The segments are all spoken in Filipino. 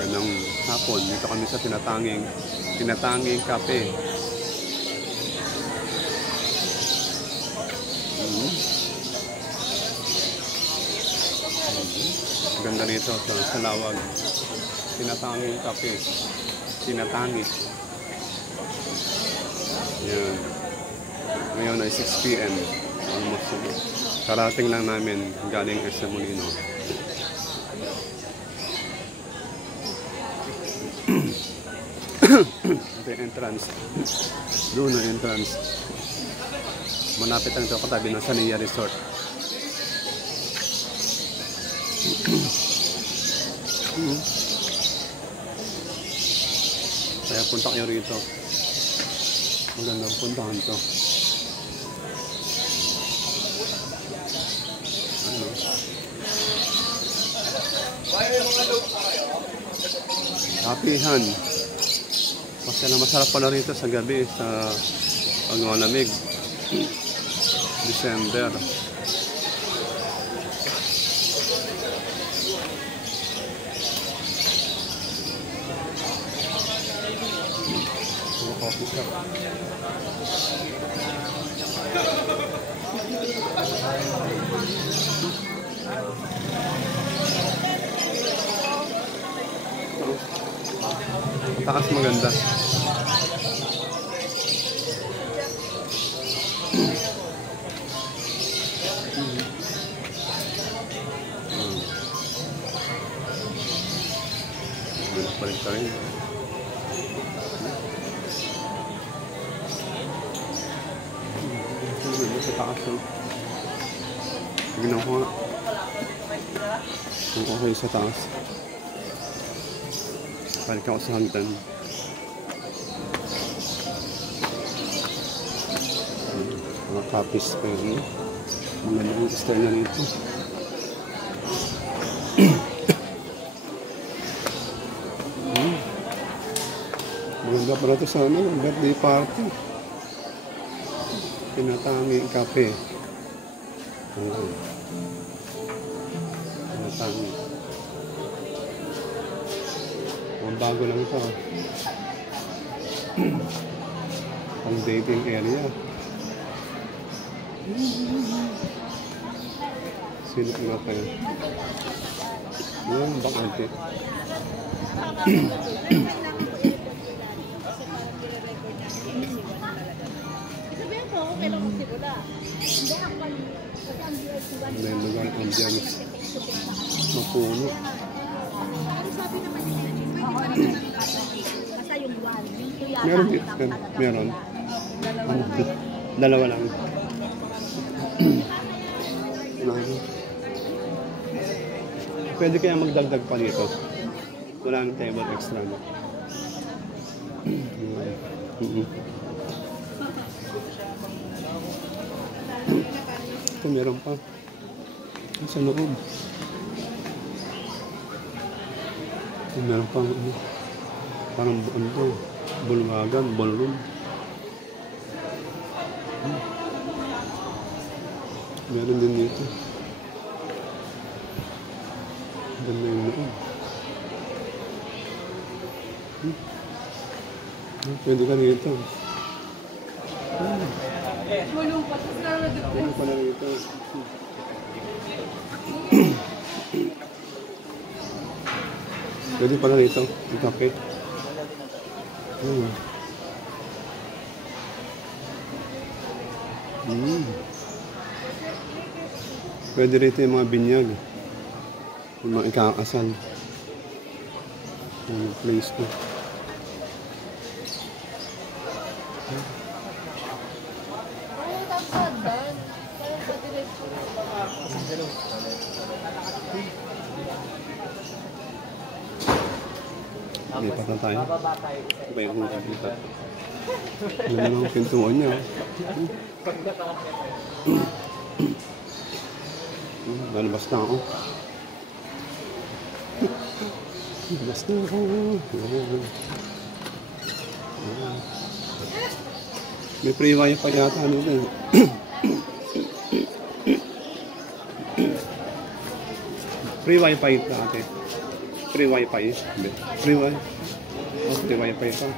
Ganang hapon, dito kami sa tinatanging kape. Ganda nito sa lawag. Tinatanging kape. Tinatangi. Yan. Ngayon ay 6 PM. Almost. Karating lang namin galing sa Molino. Ito yung entrance. Doon ang entrance. Manapit lang ito katabi ng Sania Resort. Kaya punta kayo rito. Magandang puntahan to. Ano? Kapihan. Masarap pala rito sa gabi sa pagmalamig. December. Coffee shop. Taas maganda. Balik ka rin. Sa taas yun. Tignan ko nga. Kung okay sa taas. Balik ako sa hagdan. Mga copies pa yun. Magandang style na nito. Maganda pala ito sa birthday party. Tinatanging kape. Tinatanging. Ang bago lang ito. Ang dating area. Sino nga pa yun? Yan, bakante. May lugar ang dyan mapuno. Meron dito. Meron. Dalawa lang. Pwede kaya magdagdag pa dito. Wala nang table extra na. Ito meron pa. Sa loob. Ito meron pa. Parang ano to. Bulwagan. Ballroom. Meron din dito. Ganda yung loob. Pwede ka rito. Pwede pala rito. Pwede pala rito. Ang kape. Pwede rito yung mga binyag. Yung mga ikakasal. Yung place ko. Lipat na tayo. Iba yung hukad lipat. Yan lang ang pintuan niya. Lalabas na ako. Lalabas na ako. May free wifi yata ano din. Free wifi ito ate. free wifi. Hindi. Free wifi. Oh, free wifi ito.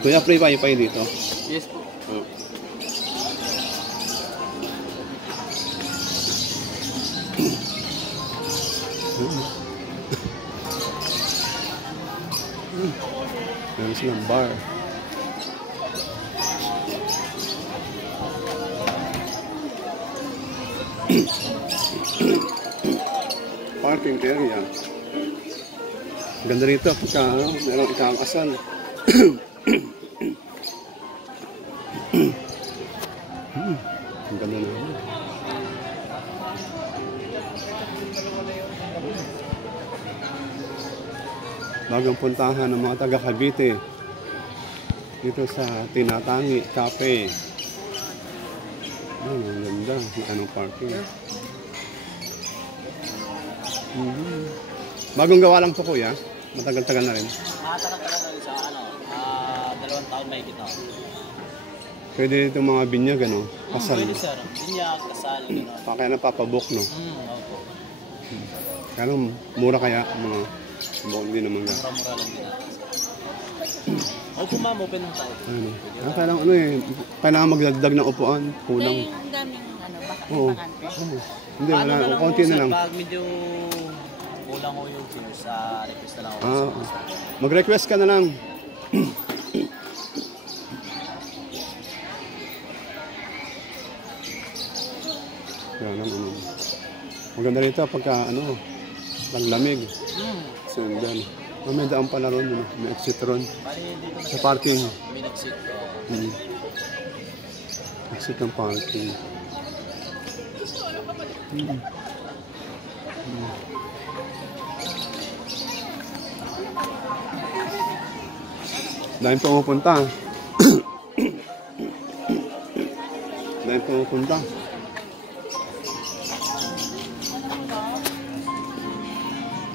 Kuya, free wifi dito. Yes po. Oh. Meron silang bar. Parking area. Ganda rito pagka merong ikakasal. Ang ganda naman. Bagang puntahan ng mga taga Cavite dito sa Tinatangi Cafe. Ang ganda. Anong parking? Bagong gawa lang to, kuya. Matagal-tagal na rin. Tagal-tagal na rin sa 2 taon may kita. Pwede dito mga binyag, ano? Kasal. Pwede sir. Binyag, kasal. Kaya napapabok, no? Opo. Kaya mura kaya mga bukong din naman ga. Mura-mura lang din. Opo ma'am, open ng tao. Ano? Kailangan ano eh, kailangan magdagdag ng upuan, kulang. Yung daming baka Oo. bakante. Hindi, wala, konti na lang. Pag medyo kulang ko yung chairs, request na lang ako. Mag-request ka na lang. Yan lang, ano. Maganda rito pagka, ano, naglamig. Sandan. May daan pala ron, ano. May exit ron. Sa parking. May nag-sit. Exit ng parking. Dahil pumupunta. Dahil pumupunta.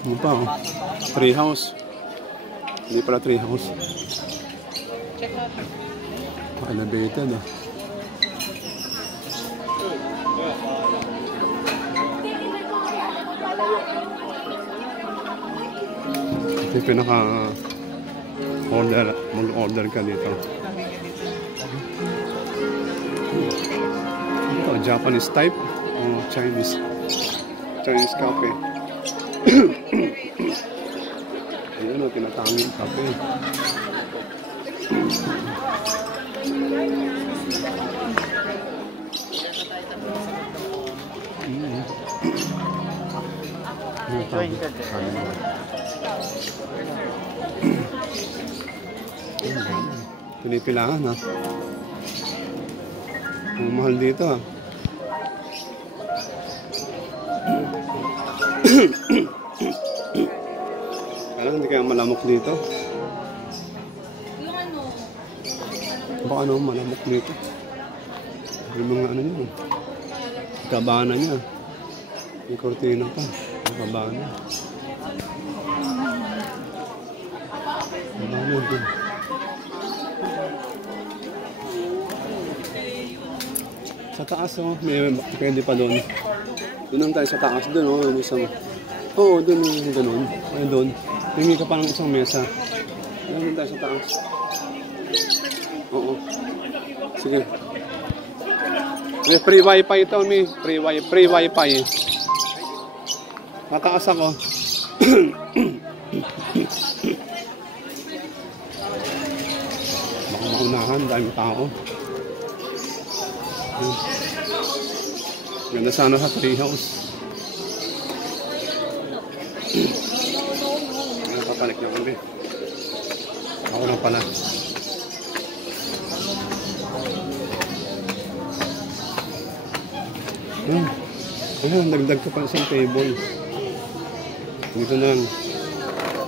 Ano pa, oh? Tree house. Hindi pala tree house. Elevated, ah. Ito yung pinaka-order. Mag-order ka dito. Ito, Japanese type o Chinese cafe. Ayun o, tinatanging cafe. Pinipilahan, ha? Ang mahal dito, ha? Parang hindi kaya malamok dito. Yung ano, Baka ano, malamok dito. Yung mga ano niya. Kabana niya. May kortina pa. Kabana. Kabana din. Sa taas, oh. May pwede pa doon. Doon lang tayo sa taas. Doon, oh. May isang... Oo, doon yung gano'n. Ayun doon. Hingi ka pa ng isang mesa. Doon tayo sa taas. Oo. Sige. May free wifi ito, may free wifi. Mataas ako. Baka maunahan, dahil tao. Ganda sana sa tree house. Papalik na kami. Ako na pala. Ayan, dagdag ko pa isang table. Dito na lang.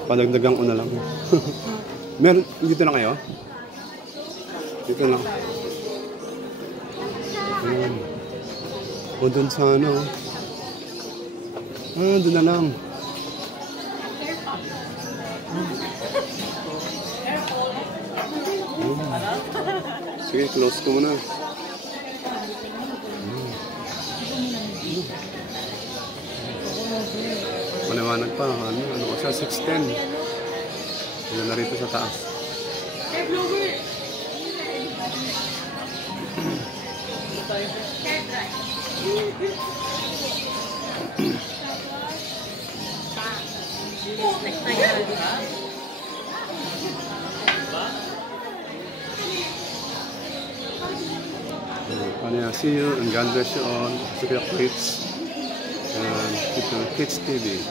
Padagdagan ko na lang. Meron, dito na kayo? Dito lang. Ayan. O dun sa ano. Doon na lang. Sige, close ko muna. Maliwanag pa. Ano ko siya? 610. Ano na rito sa taas. Ano, see you and God bless you all. Sukiyak Kids. And ito, Kids TV.